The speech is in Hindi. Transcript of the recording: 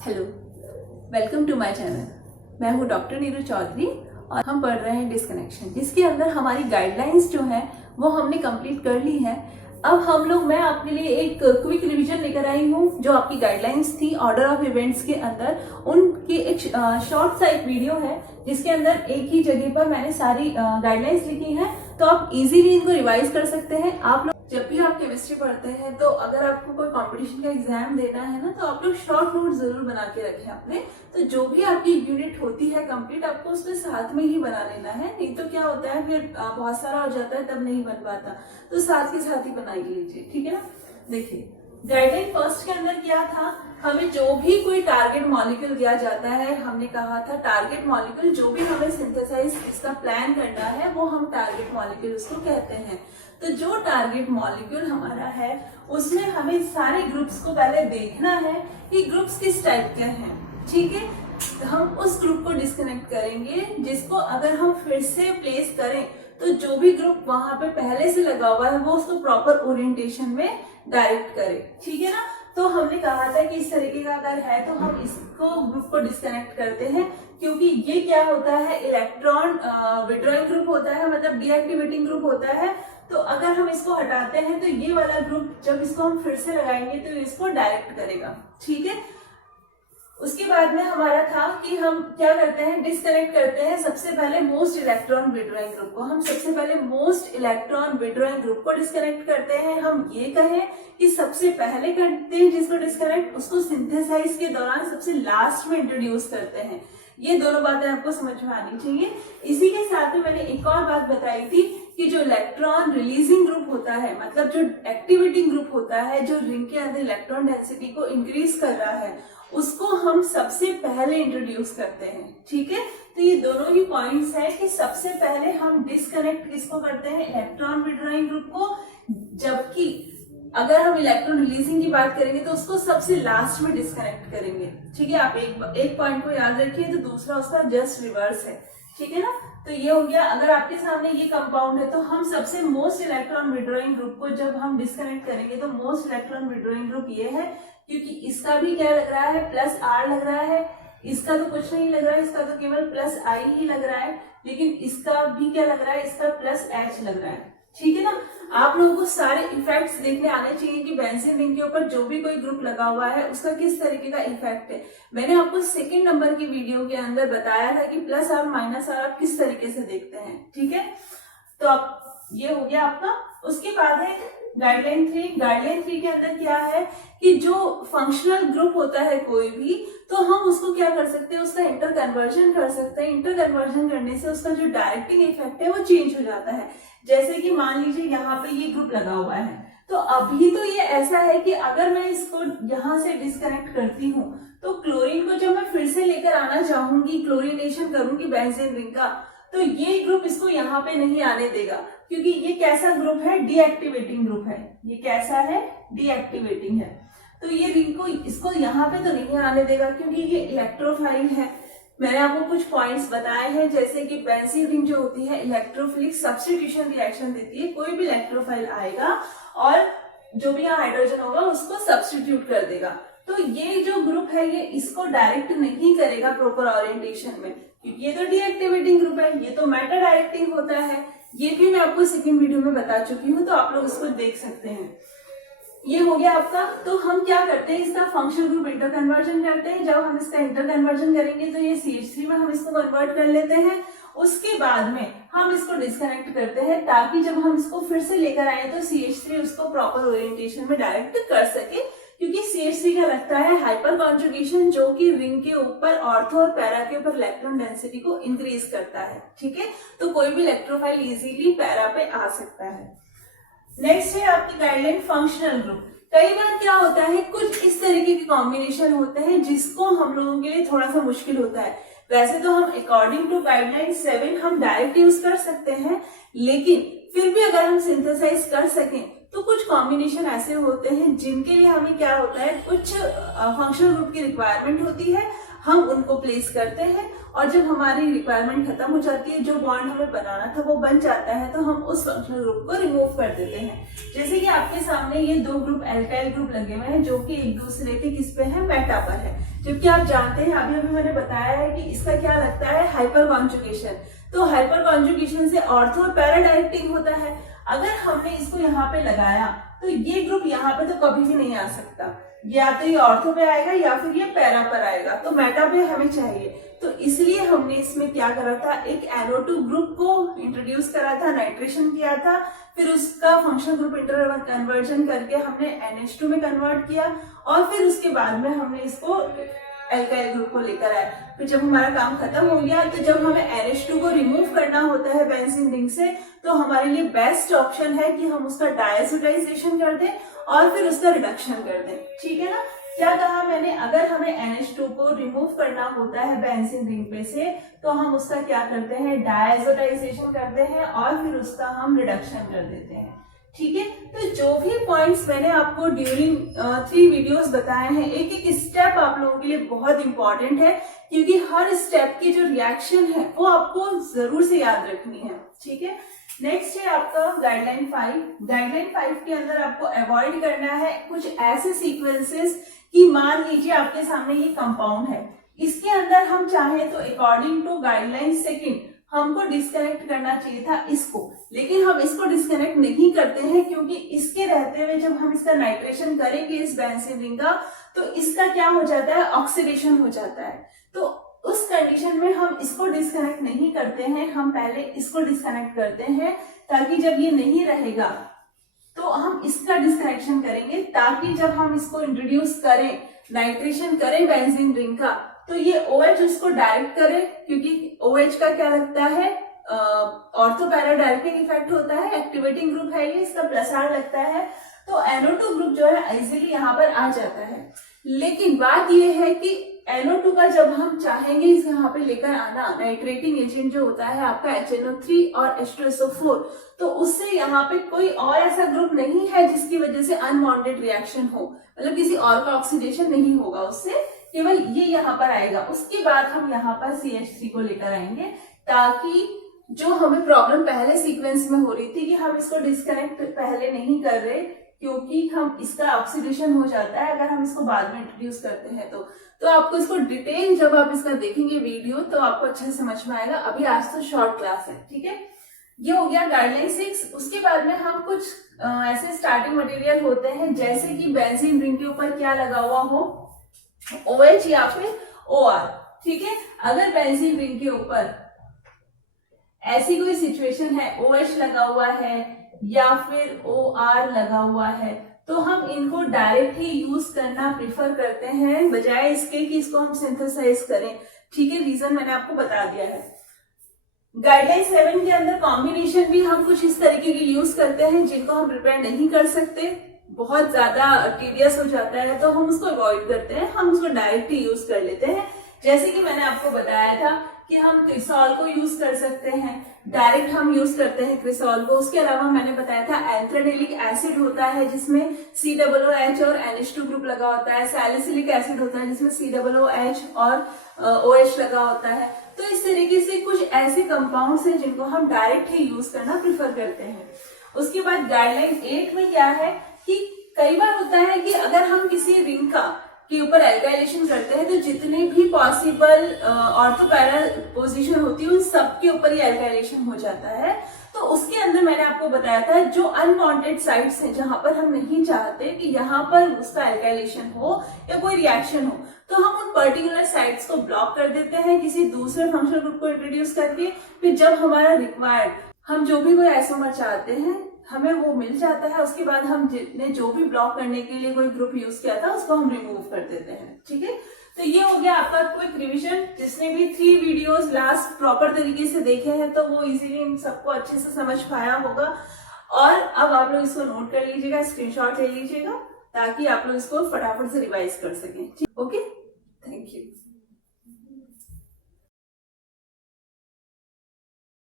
Hello, welcome to my channel. मैं हूँ डॉक्टर नीरू चौधरी और हम पढ़ रहे हैं डिस्कनेक्शन, जिसके अंदर हमारी गाइडलाइंस जो है वो हमने कंप्लीट कर ली है। अब मैं आपके लिए एक क्विक रिवीजन लेकर आई हूँ। जो आपकी गाइडलाइंस थी ऑर्डर ऑफ इवेंट्स के अंदर, उनकी एक शॉर्ट सा एक वीडियो है जिसके अंदर एक ही जगह पर मैंने सारी गाइडलाइंस लिखी है, तो आप इजीली इनको रिवाइज कर सकते हैं। आप लोग जब भी आप केमिस्ट्री पढ़ते हैं तो अगर आपको कोई कंपटीशन का एग्जाम देना है ना, तो आप लोग शॉर्ट नोट जरूर बना के रखें अपने। तो जो भी आपकी यूनिट होती है कंप्लीट, आपको उसमें साथ में ही बना लेना है, नहीं तो क्या होता है फिर बहुत सारा हो जाता है, तब नहीं बन पाता। तो साथ के साथ ही बना लीजिए, ठीक है ना। देखिए, गाइडलाइन फर्स्ट के अंदर क्या था, हमें जो भी कोई टारगेट मॉलिक्यूल दिया जाता है, हमने कहा था टारगेट मॉलिक्यूल जो भी हमें सिंथेसाइज इसका प्लान करना है वो हम टारगेट मॉलिक्यूल उसको कहते हैं। तो जो टारगेट मॉलिक्यूल हमारा है उसमें हमें सारे ग्रुप्स को पहले देखना है कि ग्रुप्स किस टाइप के हैं, ठीक है। तो हम उस ग्रुप को डिस्कनेक्ट करेंगे जिसको अगर हम फिर से प्लेस करें तो जो भी ग्रुप वहां पे पहले से लगा हुआ है वो उसको प्रॉपर ओरिएंटेशन में डायरेक्ट करे, ठीक है ना। तो हमने कहा था कि इस तरीके का अगर है तो हम इसको ग्रुप को डिस्कनेक्ट करते हैं, क्योंकि ये क्या होता है, इलेक्ट्रॉन विड्रॉइंग ग्रुप होता है, मतलब डीएक्टिवेटिंग ग्रुप होता है। तो अगर हम इसको हटाते हैं तो ये वाला ग्रुप जब इसको हम फिर से लगाएंगे तो इसको डायरेक्ट करेगा, ठीक है। उसके बाद में हमारा था कि हम क्या करते हैं, डिस्कनेक्ट करते हैं सबसे पहले मोस्ट इलेक्ट्रॉन विड्रॉइंग ग्रुप को। हम सबसे पहले मोस्ट इलेक्ट्रॉन विड्रॉइंग ग्रुप को डिस्कनेक्ट करते हैं। हम ये कहें कि सबसे पहले करते हैं जिसको डिस्कनेक्ट, उसको सिंथेसाइज के दौरान सबसे लास्ट में इंट्रोड्यूस करते हैं। ये दोनों बातें आपको समझ में आनी चाहिए। इसी के साथ में मैंने एक और बात बताई थी कि जो इलेक्ट्रॉन रिलीजिंग ग्रुप होता है, मतलब जो एक्टिवेटिंग ग्रुप होता है, जो रिंग के अंदर इलेक्ट्रॉन डेंसिटी को इंक्रीज कर रहा है, उसको हम सबसे पहले इंट्रोड्यूस करते हैं, ठीक है। तो ये दोनों ही पॉइंट्स है कि सबसे पहले हम डिस्कनेक्ट किसको करते हैं, इलेक्ट्रॉन विड्रॉइंग ग्रुप को, जबकि अगर हम इलेक्ट्रॉन रिलीजिंग की बात करेंगे तो उसको सबसे लास्ट में डिस्कनेक्ट करेंगे, ठीक है। आप एक पॉइंट को याद रखिए, तो दूसरा उसका जस्ट रिवर्स है, ठीक है ना। तो ये हो गया, अगर आपके सामने ये कंपाउंड है तो हम सबसे मोस्ट इलेक्ट्रॉन विड्रॉइंग ग्रुप को जब हम डिस्कनेक्ट करेंगे तो मोस्ट इलेक्ट्रॉन विड्रॉइंग ग्रुप ये है, क्योंकि इसका भी क्या लग रहा है, प्लस आर लग रहा है, इसका तो कुछ नहीं लग रहा है, इसका तो केवल प्लस आई ही लग रहा है, लेकिन इसका भी क्या लग रहा है, इसका प्लस एच लग रहा है, ठीक है ना। आप लोगों को सारे इफेक्ट्स देखने आने चाहिए कि बेंजीन रिंग के ऊपर जो भी कोई ग्रुप लगा हुआ है उसका किस तरीके का इफेक्ट है। मैंने आपको सेकंड नंबर की वीडियो के अंदर बताया था कि प्लस आर माइनस आर आप किस तरीके से देखते हैं, ठीक है। तो अब ये हो गया आपका। उसके बाद है गाइडलाइन 3। गाइडलाइन 3 के अंदर क्या है कि जो फंक्शनल ग्रुप होता है कोई भी, तो हम उसको क्या कर सकते हैं, उसका इंटर कन्वर्जन कर सकते हैं। इंटर कन्वर्जन करने से उसका जो डायरेक्टिंग इफेक्ट है वो चेंज हो जाता है। जैसे कि मान लीजिए यहाँ पे ये ग्रुप लगा हुआ है, तो अभी तो ये ऐसा है कि अगर मैं इसको यहाँ से डिस्कनेक्ट करती हूँ तो क्लोरीन को जब मैं फिर से लेकर आना चाहूंगी, क्लोरीनेशन करूंगी बेंजीन रिंग का, तो ये ग्रुप इसको यहाँ पे नहीं आने देगा, क्योंकि ये कैसा ग्रुप है, डीएक्टिवेटिंग ग्रुप है। ये कैसा है, डीएक्टिवेटिंग है। तो ये रिंग को इसको यहाँ पे तो नहीं आने देगा क्योंकि ये इलेक्ट्रोफाइल है। मैंने आपको कुछ पॉइंट्स बताए हैं, जैसे कि बेंजीन रिंग जो होती है इलेक्ट्रोफिलिक सब्स्टिट्यूशन रिएक्शन देती है। कोई भी इलेक्ट्रोफाइल आएगा और जो भी यहाँ हाइड्रोजन होगा उसको सब्स्टिट्यूट कर देगा। तो ये जो ग्रुप है ये इसको डायरेक्ट नहीं करेगा प्रॉपर ओरिएंटेशन में, क्योंकि ये तो डीएक्टिवेटिंग ग्रुप है, ये तो मेटा डायरेक्टिंग होता है। ये भी मैं आपको सेकंड वीडियो में बता चुकी हूँ, तो आप लोग इसको देख सकते हैं। ये हो गया आपका। तो हम क्या करते हैं, इसका फंक्शनल ग्रुप इंटर कन्वर्जन करते हैं। जब हम इसका इंटर कन्वर्जन करेंगे तो ये CH3 में हम इसको कन्वर्ट कर लेते हैं। उसके बाद में हम इसको डिस्कनेक्ट करते हैं ताकि जब हम इसको फिर से लेकर आए तो CH3 उसको प्रॉपर ओरिएंटेशन में डायरेक्ट कर सके, क्योंकि CH3 क्या लगता है, हाइपर कॉन्जुगेशन, जो कि रिंग के ऊपर ऑर्थो और पैरा के ऊपर इलेक्ट्रॉन डेंसिटी को इंक्रीज करता है, ठीक है। तो कोई भी इलेक्ट्रोफाइल इजीली पैरा पे आ सकता है। नेक्स्ट है आपकी गाइडलाइन फंक्शनल ग्रुप। कई बार क्या होता है, कुछ इस तरीके के कॉम्बिनेशन होते हैं जिसको हम लोगों के लिए थोड़ा सा मुश्किल होता है। वैसे तो हम अकॉर्डिंग टू गाइडलाइन 7 हम डायरेक्ट यूज कर सकते हैं, लेकिन फिर भी अगर हम सिंथेसाइज कर सकें तो कुछ कॉम्बिनेशन ऐसे होते हैं जिनके लिए हमें क्या होता है, कुछ फंक्शनल ग्रुप की रिक्वायरमेंट होती है। हम उनको प्लेस करते हैं और जब हमारी रिक्वायरमेंट खत्म हो जाती है, जो बॉन्ड हमें बनाना था वो बन जाता है, तो हम उस फंक्शनल ग्रुप को रिमूव कर देते हैं। जैसे कि आपके सामने ये दो ग्रुप एल्काइल ग्रुप लगे हुए हैं जो कि एक दूसरे के किस पे है, मेटा पर है। जबकि आप जानते हैं, अभी अभी मैंने बताया है कि इसका क्या लगता है, हाइपर कॉन्जुगेशन। तो हाइपर कॉन्जुगेशन से ऑर्थो और पैरा डायरेक्टिंग होता है। अगर हमने इसको यहाँ पे लगाया तो ये ग्रुप यहाँ पे तो कभी भी नहीं आ सकता, या तो ये ऑर्थो पे आएगा या फिर ये पैरा पर आएगा, तो मेटा पे हमें चाहिए। तो इसलिए हमने इसमें क्या करा था, एक NO2 ग्रुप को इंट्रोड्यूस करा था, नाइट्रेशन किया था, फिर उसका फंक्शनल ग्रुप इंटर कन्वर्जन करके हमने NH2 में कन्वर्ट किया और फिर उसके बाद में हमने इसको एल्काइल ग्रुप को लेकर आए। फिर जब हमारा काम खत्म हो गया तो जब हमें NH2 को रिमूव करना होता है बेंजीन रिंग से, तो हमारे लिए बेस्ट ऑप्शन है कि हम उसका डायसोटाइजेशन कर दें और फिर उसका रिडक्शन कर दें। ठीक है ना। क्या कहा मैंने, अगर हमें NH2 को रिमूव करना होता है बेंजीन रिंग पे से, तो हम उसका क्या करते हैं, डायसोटाइजेशन करते हैं और फिर उसका हम रिडक्शन कर देते हैं। ठीक है। तो जो भी पॉइंट्स मैंने आपको ड्यूरिंग 3 वीडियोस बताए हैं, एक एक स्टेप आप लोगों के लिए बहुत इंपॉर्टेंट है, क्योंकि हर स्टेप की जो रिएक्शन है वो आपको जरूर से याद रखनी है। ठीक है। नेक्स्ट है आपका गाइडलाइन 5। गाइडलाइन 5 के अंदर आपको अवॉइड करना है कुछ ऐसे सीक्वेंसेस कि मान लीजिए आपके सामने ये कंपाउंड है, इसके अंदर हम चाहें तो अकॉर्डिंग टू गाइडलाइन 2 हमको डिस्कनेक्ट करना चाहिए था इसको, लेकिन हम इसको डिस्कनेक्ट नहीं करते हैं, क्योंकि इसके रहते हुए जब हम इसका नाइट्रेशन करेंगे इस बेंजीन रिंग का, तो इसका क्या हो जाता है, ऑक्सीडेशन हो जाता है। तो उस कंडीशन में हम इसको डिस्कनेक्ट नहीं करते हैं, हम पहले इसको डिस्कनेक्ट करते हैं, ताकि जब ये नहीं रहेगा तो हम इसका डिस्कनेक्शन करेंगे, ताकि जब हम इसको इंट्रोड्यूस करें, नाइट्रेशन करें बेंजीन रिंग का, तो ये OH उसको डायरेक्ट करे, क्योंकि OH का क्या लगता है, ऑर्थो पैरा डायरेक्टिंग इफेक्ट होता है, एक्टिवेटिंग ग्रुप है ये, इसका प्लस R लगता है, तो NO2 ग्रुप जो है इजीली यहाँ पर आ जाता है। लेकिन बात ये है कि NO2 का जब हम चाहेंगे इस यहाँ पे लेकर आना, नाइट्रेटिंग एजेंट जो होता है आपका HNO3 और H2SO4, तो उससे यहाँ पे कोई और ऐसा ग्रुप नहीं है जिसकी वजह से अनवांटेड रिएक्शन हो, मतलब किसी और का ऑक्सीडेशन नहीं होगा उससे, केवल ये यहाँ पर आएगा। उसके बाद हम यहाँ पर CH3 को लेकर आएंगे, ताकि जो हमें प्रॉब्लम पहले सीक्वेंस में हो रही थी कि हम इसको डिस्कनेक्ट पहले नहीं कर रहे, क्योंकि हम इसका ऑक्सीडेशन हो जाता है अगर हम इसको बाद में इंट्रोड्यूस करते हैं तो आपको इसको डिटेल जब आप इसका देखेंगे वीडियो तो आपको अच्छे से समझ में आएगा। अभी आज तो शॉर्ट क्लास है। ठीक है। ये हो गया गाइडलाइन 6। उसके बाद में हम कुछ ऐसे स्टार्टिंग मटेरियल होते हैं, जैसे कि बेंजीन रिंग के ऊपर क्या लगा हुआ हो, OH या फिर OR। ठीक है। अगर बेंजीन रिंग के ऊपर ऐसी कोई सिचुएशन है, OH लगा हुआ है या फिर OR लगा हुआ है, तो हम इनको डायरेक्ट ही यूज करना प्रिफर करते हैं, बजाय इसके कि इसको हम सिंथेसाइज करें। ठीक है। रीजन मैंने आपको बता दिया है। गाइडलाइन 7 के अंदर कॉम्बिनेशन भी हम कुछ इस तरीके की यूज करते हैं, जिनको हम प्रिपेयर नहीं कर सकते, बहुत ज्यादा टीडियस हो जाता है, तो हम उसको अवॉइड करते हैं, हम उसको डायरेक्ट ही यूज कर लेते हैं। जैसे कि मैंने आपको बताया था कि हम क्रिसॉल को यूज कर सकते हैं, डायरेक्ट हम यूज करते हैं क्रिसॉल को। उसके अलावा मैंने बताया था एंथ्राडेलिक एसिड होता है जिसमें COOH और NH2 ग्रुप लगा होता है, सैलिसिलिक एसिड होता है जिसमें COOH और OH लगा होता है। तो इस तरीके से कुछ ऐसे कंपाउंड्स हैं जिनको हम डायरेक्ट ही यूज करना प्रिफर करते हैं। उसके बाद गाइडलाइन 8 में क्या है कि कई बार होता है कि अगर हम किसी रिंग के ऊपर एल्काइलेशन करते हैं, तो जितने भी पॉसिबल ऑर्थोपैरा पोजीशन होती है उन सबके ऊपर ही एल्काइलेशन हो जाता है। तो उसके अंदर मैंने आपको बताया था जो अनवांटेड साइट्स हैं, जहां पर हम नहीं चाहते कि यहाँ पर उसका एल्काइलेशन हो या कोई रिएक्शन हो, तो हम उन पर्टिकुलर साइट्स को ब्लॉक कर देते हैं किसी दूसरे फंक्शनल ग्रुप को इंट्रोड्यूस करके। फिर जब हमारा रिक्वायर्ड, हम जो भी कोई आइसोमर चाहते हैं, हमें वो मिल जाता है। उसके बाद हम जितने जो भी ब्लॉक करने के लिए कोई ग्रुप यूज किया था उसको हम रिमूव कर देते हैं। ठीक है। तो ये हो गया आपका क्विक रिवीजन। जिसने भी 3 वीडियोस लास्ट प्रॉपर तरीके से देखे हैं तो वो इजीली इन सबको अच्छे से समझ पाया होगा। और अब आप लोग इसको नोट कर लीजिएगा, स्क्रीनशॉट ले लीजिएगा, ताकि आप लोग इसको फटाफट से रिवाइज कर सकें। Okay, thank you.